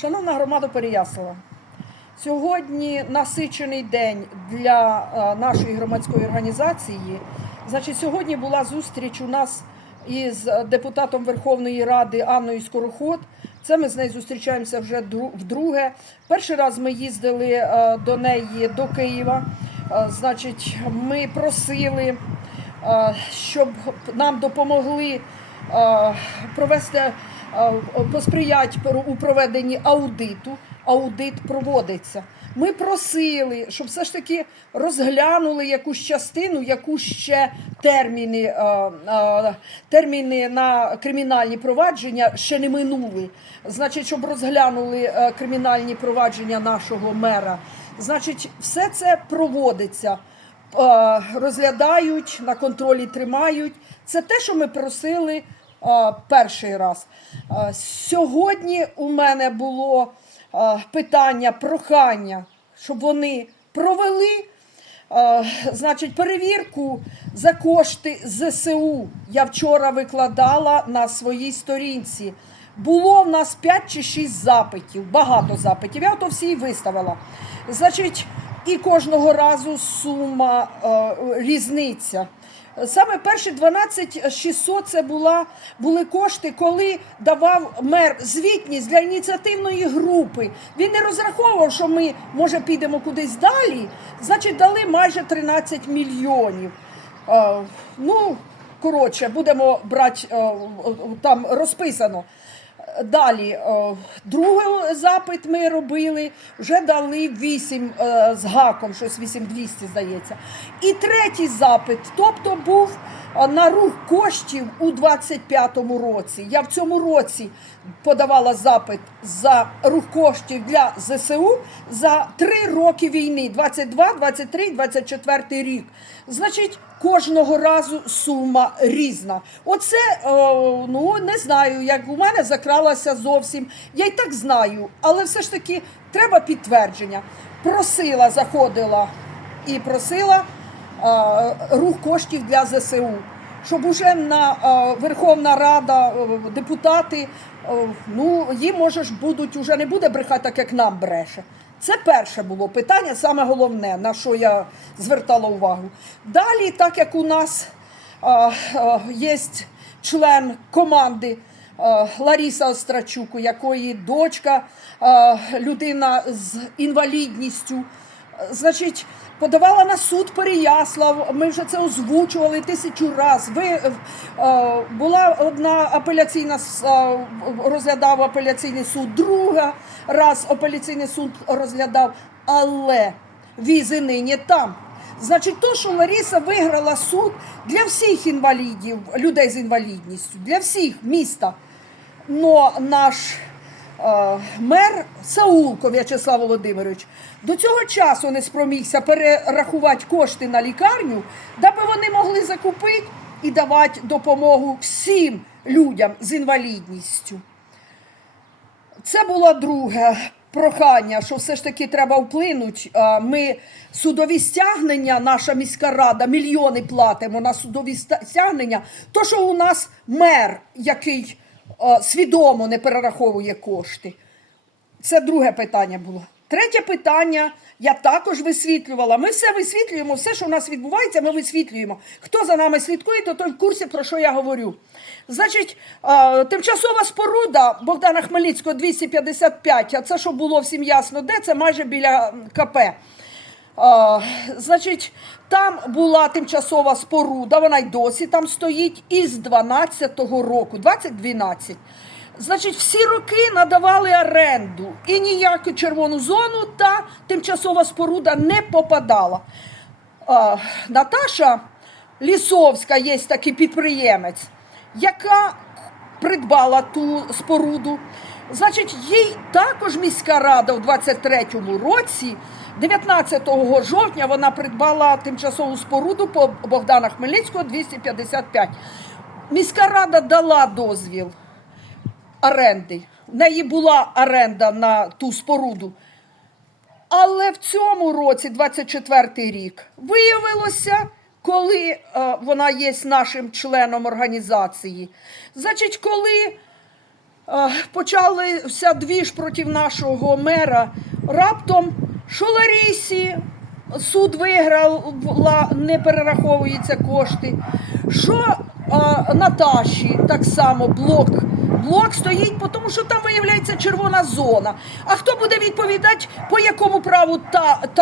Шановна громада Переяслава, сьогодні насичений день для е, нашої громадської організації. Значить, сьогодні була зустріч у нас із депутатом Верховної Ради Анною Скороход. Це ми з нею зустрічаємося вже вдруге. Перший раз ми їздили е, до неї до Києва. Е, Значить, ми просили, щоб нам допомогли провести посприяти у проведенні аудиту. Аудит проводиться. Ми просили, щоб все ж таки розглянули якусь частину, яку ще терміни, терміни на кримінальні провадження ще не минули. Значить, щоб розглянули е, кримінальні провадження нашого мера. Значить, все це проводиться. Е, розглядають, на контролі тримають. Це те, що ми просили перший раз. Сьогодні у мене було питання, прохання, щоб вони провели. Значить, перевірку за кошти ЗСУ я вчора викладала на своїй сторінці. Було в нас 5 чи 6 запитів, багато запитів. Я то всі виставила. Значить, і кожного разу сума е, різниця. Саме перші 12 600 це була, були кошти, коли давав мер звітність для ініціативної групи. Він не розраховував, що ми, може, підемо кудись далі. Значить, дали майже 13 мільйонів. Е, ну, коротше, будемо брати е, там розписано. Далі, е, другий запит ми робили, вже дали 8 е, з гаком, щось 8200, здається. І третій запит, тобто був е, на рух коштів у 25-му році. Я в цьому році подавала запит за рух коштів для ЗСУ за три роки війни: 22, 23, 24 рік. Значить, кожного разу сума різна. Оце, е, ну не знаю, як у мене закралася зовсім. Я й так знаю, але все ж таки треба підтвердження. Просила, заходила і просила е, рух коштів для ЗСУ. Щоб уже на е, Верховна Рада, е, депутати, е, ну їм може ж будуть уже не буде брехати, так як нам бреше. Це перше було питання, саме головне, на що я звертала увагу. Далі, так як у нас а, а, є член команди а, Ларіса Острачук, якої дочка, а, людина з інвалідністю. Значить, подавала на суд Переяслав. Ми вже це озвучували тисячу раз. Ви е, е, була одна апеляційна е, розглядав апеляційний суд, друга раз апеляційний суд розглядав, але візи нині там. Значить, то, що Лариса виграла суд для всіх інвалідів, людей з інвалідністю, для всіх міста. Но наш мер Саулко В'ячеслав Володимирович до цього часу не спромігся перерахувати кошти на лікарню, даби вони могли закупити і давати допомогу всім людям з інвалідністю. Це було друге прохання, що все ж таки треба вплинути. Ми судові стягнення, наша міська рада, мільйони платимо на судові стягнення. То, що у нас мер, який свідомо не перераховує кошти. Це друге питання було. Третє питання я також висвітлювала. Ми все висвітлюємо, все, що у нас відбувається, ми висвітлюємо. Хто за нами слідкує, то той в курсі, про що я говорю. Значить, тимчасова споруда Богдана Хмельницького 255, а це що було всім ясно, де це майже біля КП. Значить, там була тимчасова споруда, вона й досі там стоїть із 12-го року, 2012. Значить, всі роки надавали оренду і ніяку червону зону та тимчасова споруда не попадала. А, Наташа Лісовська є такий підприємець, яка придбала ту споруду. Значить, їй також міська рада у 23-му році, 19 жовтня, вона придбала тимчасову споруду по Богдана Хмельницького 255. Міська рада дала дозвіл оренди. В неї була оренда на ту споруду. Але в цьому році, 24-й рік, виявилося, коли е, вона є нашим членом організації. Значить, коли почалися двіж проти нашого мера. Раптом, що Ларісі суд виграла, не перераховуються кошти. Що Наташі так само блок. Блок стоїть, тому що там виявляється червона зона. А хто буде відповідати, по якому праву та, та